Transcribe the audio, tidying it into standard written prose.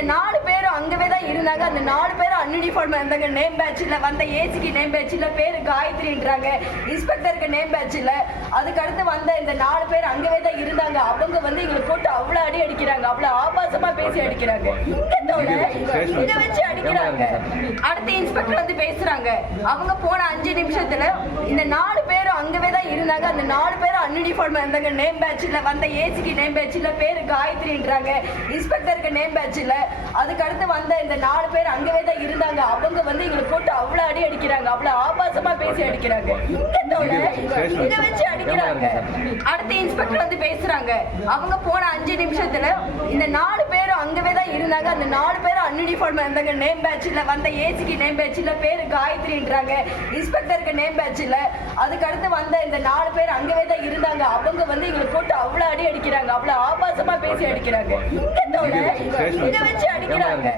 இந்த 4 பேரும் அங்கவே தான் இருந்தாங்க. அந்த 4 பேரும் அன்யூனிஃபார்ம் இருந்தாங்க. நேம் பேட்ச்ல வந்த ஏசிக்கு நேம் பேட்ச்ல பேரு காயத்ரின்றாங்க, இன்ஸ்பெக்டருக்கு நேம் பேட்ச்ல. அதுக்கு அடுத்து வந்த இந்த 4 பேர் அங்கவே தான் இருந்தாங்க. அவங்க வந்து எங்களை போட்டு அவ்வளவு அடி அடிக்கிறாங்க, அவ்வளவு ஆபாசமா பேசி அடிக்கிறாங்க, இதை வச்சு அடிக்கிறாங்க. அடுத்து இன்ஸ்பெக்டர் வந்து பேசுறாங்க. அவங்க போன 5 நிமிஷத்துல இந்த 4 பேரும் அங்கவே தான் இருந்தாங்க. அந்த 4 பேரும் அன்யூனிஃபார்ம் இருந்தாங்க. நேம் பேட்ச்ல வந்த ஏசிக்கு நேம் பேட்ச்ல பேரு காயத்ரின்றாங்க, இன்ஸ்பெக்டருக்கு நேம் பேட்ச்ல. அதுக்கு அடுத்து வந்த இந்த 4 பேர் அங்கவே தான் இருந்தாங்க. அவங்க வந்து எங்களை போட்டு அவ்வளவு அடி அடிக்கிறாங்க, அவ்வளவு ஆபாசமா பேசி அடிக்கிறாங்க, இதை வச்சு அடிக்கிறாங்க. அடுத்து இன்ஸ்பெக்டர் வந்து பேசுறாங்க. அவங்க போன 5 நிமிஷத்துல இந்த 4 பேரும் அங்கவே தான் இருந்தாங்க. அந்த 4 பேரும் அன்யூனிஃபார்ம் இருந்தாங்க. நேம் பேட்ச்ல வந்த ஏசிக்கு நேம் பேட்ச்ல பேரு காயத்ரின்றாங்க, இன்ஸ்பெக்டருக்கு நேம் பேட்ச்ல. அதுக்கு அடுத்து வந்த இந்த 4 பேர் அங்கவே தான் இருந்தாங்க. அவங்க வந்து எங்களை போட்டு அவ்வளவு அடி அடிக்கிறாங்க, அவ்வளவு ஆபாசமா பேசி அடிக்கிறாங்க, இதை வச்சு அடிக்கிறாங்க.